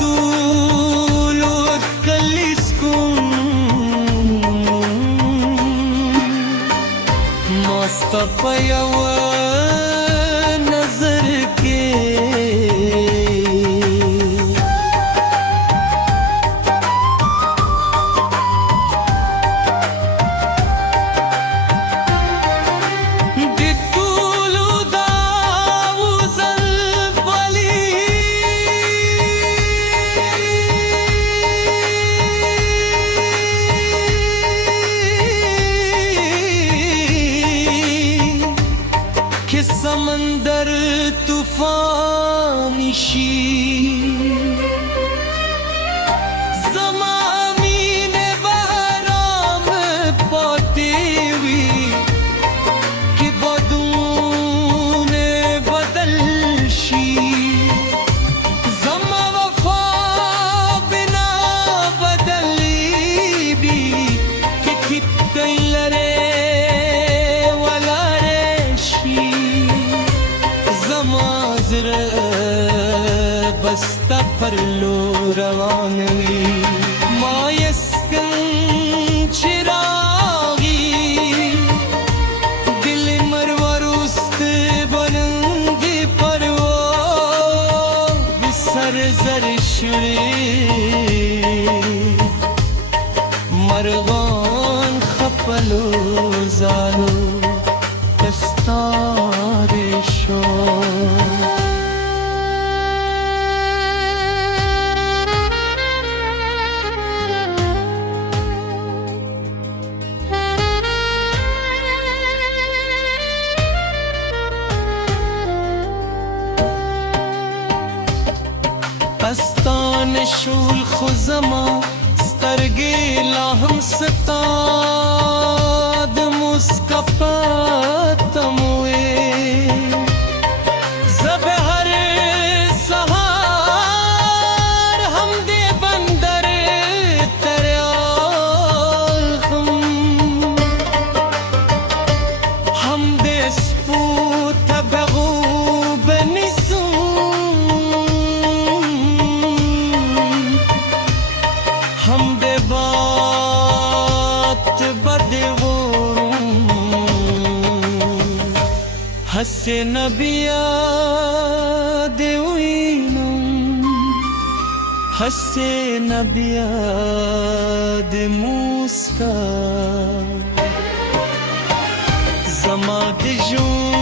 طول وتخلي سكون مصطفى يا نظرك समंदर तूफान शी ज़मीन बहराम पाती हुई कि बदून बदलशी ज़मा वफा बिना बदली भी कि कितने लरे बस्ता पर लो रवानगी मायस्कन चिरागी दिल मरवरुस्त बनंगी पर वो बिसर जरशुरी मरगान खपलो जालो दस्तारे शो استان شول خزما سترگی لاهم ستاد مسکپاتم وی زب هر سهار هم دی بندر تریاخم هم دی سپوت بغو بنیسم हम दे बात बदवोरूं हसे नबिया देवीनम हसे नबिया दे मूसा ज़मा दे जूं